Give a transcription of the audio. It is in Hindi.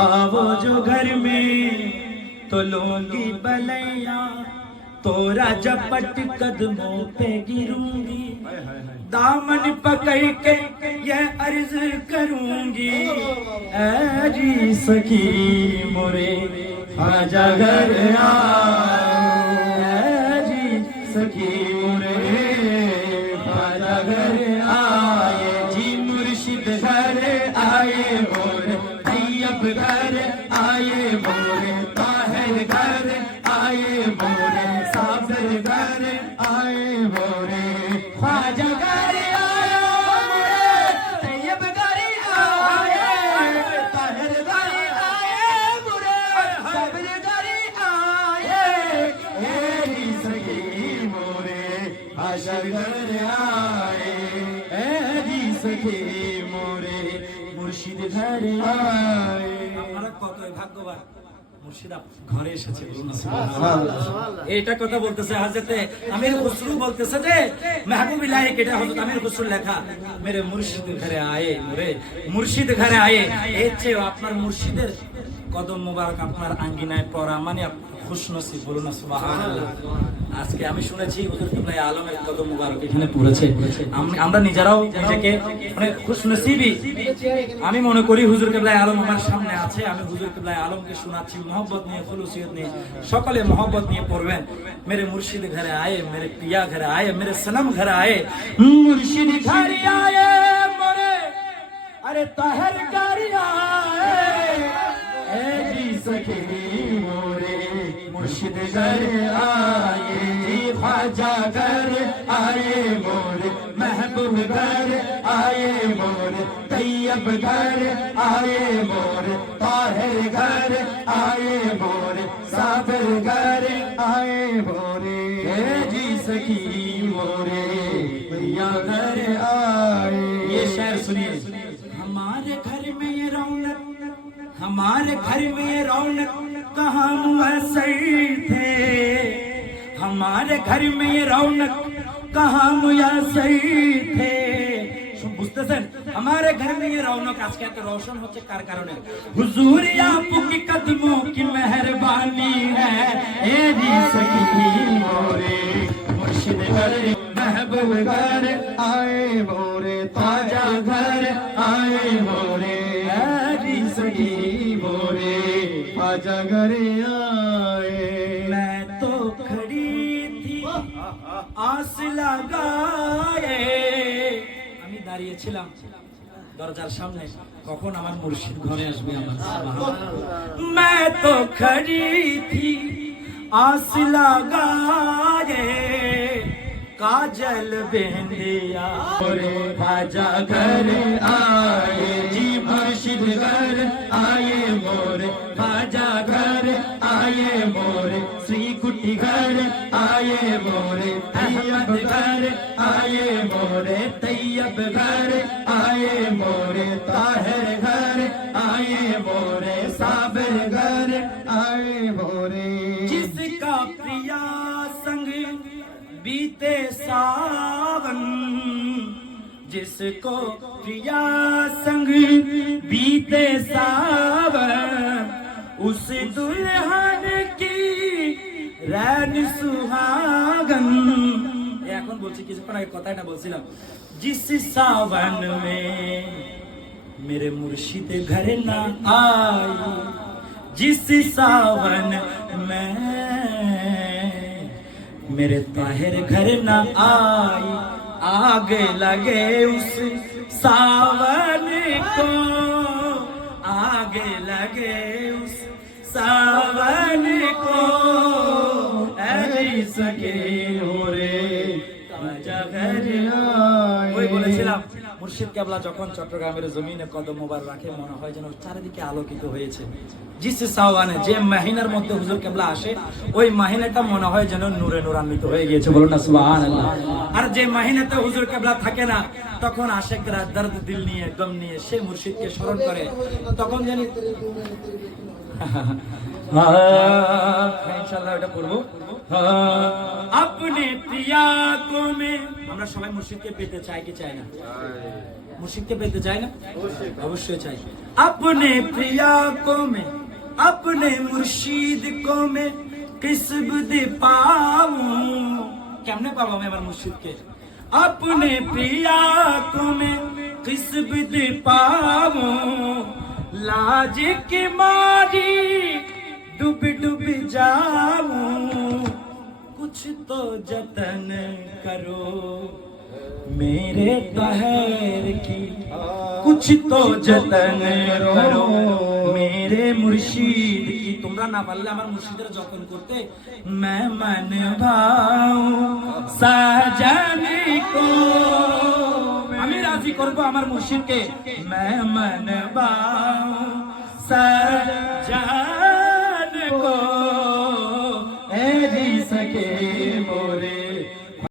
आवो जो घर में तो लोगी बलैया, तोरा झपट कदमों पे गिरूंगी, दामन पकड़ के ये अर्ज करूंगी, ऐ जी सखी मोरे आजा घर आओ, ऐ जी सखी मोरे आजा घर आए, जी मुर्शिद घर आए मोरे, तैयब घर आए मोरे, ताहिर घर आए मोरे, साबिर घर आए मोरे, ख्वाजा घर आया मोरे, तैयब घर आए, ताहिर घर आए मोरे, साबिर घर आए, एरी सखी मोरे हाशर घर आए, एरी सखी मोरे मुर्शिद घर आए। আপনারা কতই ভাগ্যবান, মুর্শিদ ঘরে এসেছে। এটা কথা বলতেছে হযরতে আমির খুসরু, বলতেছে যে महबूब इलाही के हज़रत আমির খুসরু লেখা मेरे मुर्शिद ঘরে আয়ে, মোরে মুর্শিদ ঘরে আয়ে, এর চেয়ে আপনার মুর্শিদের কদম মোবারক আপনার আঙ্গিনায় পড়া মানে খুশনসিব, বলুন না সুবহানাল্লাহ। আজকে আমি শুনেছি হুজুর কিবলা আলমের কদম মোবারক এখানে পড়েছে, আমরা নিজেরাও নিজেকে মানে খুশনসিবই আমি মনে করি। হুজুর কিবলা আলম আমার সামনে আছে, আমি হুজুর কিবলা আলমকে শোনাচ্ছি मोहब्बत নিয়ে, খুলুসিয়ত নিয়ে, সকলে मोहब्बत নিয়ে পড়বেন। मेरे मुर्शिद घर आए, मेरे पिया घर आए, मेरे सनम घर आए, मुर्शिद घर आए मोरे, अरे ताहिर घर आए, ए जी सखी मोरे मुर्शिद घर आए, ख्वाजा घर आए मोरे, महबूब घर आए मोरे, तैयब घर आए मोरे, ताहिर घर आए मोरे, साबिर घर आए मोरे, जी सखी मोरे भैया घर आए। ये शेर सुनिए, हमारे घर में ये रौनक, हमारे घर में ये रौनक कहाँ मुयस्सर थे, हमारे घर में ये रौनक कहाँ मुयस्सर थे। বুঝতেছেন, हमारे घर में ये रौनक আজকে এত রোশন হচ্ছে কার কারণে? হুজুর आपकी कदमों की मेहरबानी है, ए जी सखी मोरे मुर्शिद घर, महबूब घर आए मोरे, ताजा घर आए मोरे, ए जी सखी मोरे ताजा घर आए। मैं तो खड़ी थी आस लगाए, আমি দাঁড়িয়ে ছিলাম দরজার সামনে, কখন আমার মুর্শিদ ঘরে আসবে আমার। मैं तो खड़ी थी आस लगाए, काजल बिंदिया मोरे ख्वाजा घर आए, जी मुर्शिद घर आए मोरे, ख्वाजा घर आए मोरे, श्री कुटी घर आए मोरे, तैयब घर आए मोरे, तैयब घर आए मोरे, ताहिर घर आए मोरे, साबिर घर आए मोरे, जिसका प्रिया संग बीते सावन, जिसको प्रिया संग बीते सावन, उस दुल्हन की रैन सुहागन। এখন বলছি, কিছুক্ষণ আগে কথাটা বলছিলাম, जिस सावन में मेरे मुर्शिद घर ना आई, जिस सावन में मेरे ताहिर घर ना आई, आग लगे उस सावन को, आग लगे उस सावन को, ऐसी सके हो रे ताजा घर आए। ওই বলেছিলাম মুর্শিদ কেবলা যখন চট্টগ্রামের জমিনে কদম মোবারক রাখে, মনে হয় যেন চারিদিকে আলোকিত হয়েছে। জিস সাওয়ানে, যে মাহিনার মধ্যে হুজুর কেবলা আসে, ওই মাহিনাটা মনে হয় যেন নূরে নূরান্বিত হয়ে গিয়েছে, বলুন না সুবহানাল্লাহ। আর যে মাহিনাতে হুজুর কেবলা থাকে না, তখন আশিকরা দর্দ দিল নিয়ে, গম নিয়ে সে মুর্শিদকে স্মরণ করে, তখন জানি ইনশাআল্লাহ এটা পড়বো। अपने प्रिया को मैं আমরা সবাই মুর্শিদকে পেতে চাই কি চাই না মুর্শিদকে পেতে চাই না অবশ্যই চাই अपने प्रिया को मैं अपने मुर्शिद को मैं किस्ब दे पाऊं কেমনে পাবো আমি আমার মুর্শিদকে अपने प्रिया को मैं किस्ब दे पाऊं लाज की मारी डूब डूब जाऊं कुछ तो जतन करो मेरे तहर की कुछ तो जतन करो मेरे मुर्शिद की তোমরা না পারলে আমার মুর্শিদের যতন করতে मैं मन भाऊं साजनी को আমি রাজি করব আমার মুর্শিদকে मैं मन भाऊं साजन को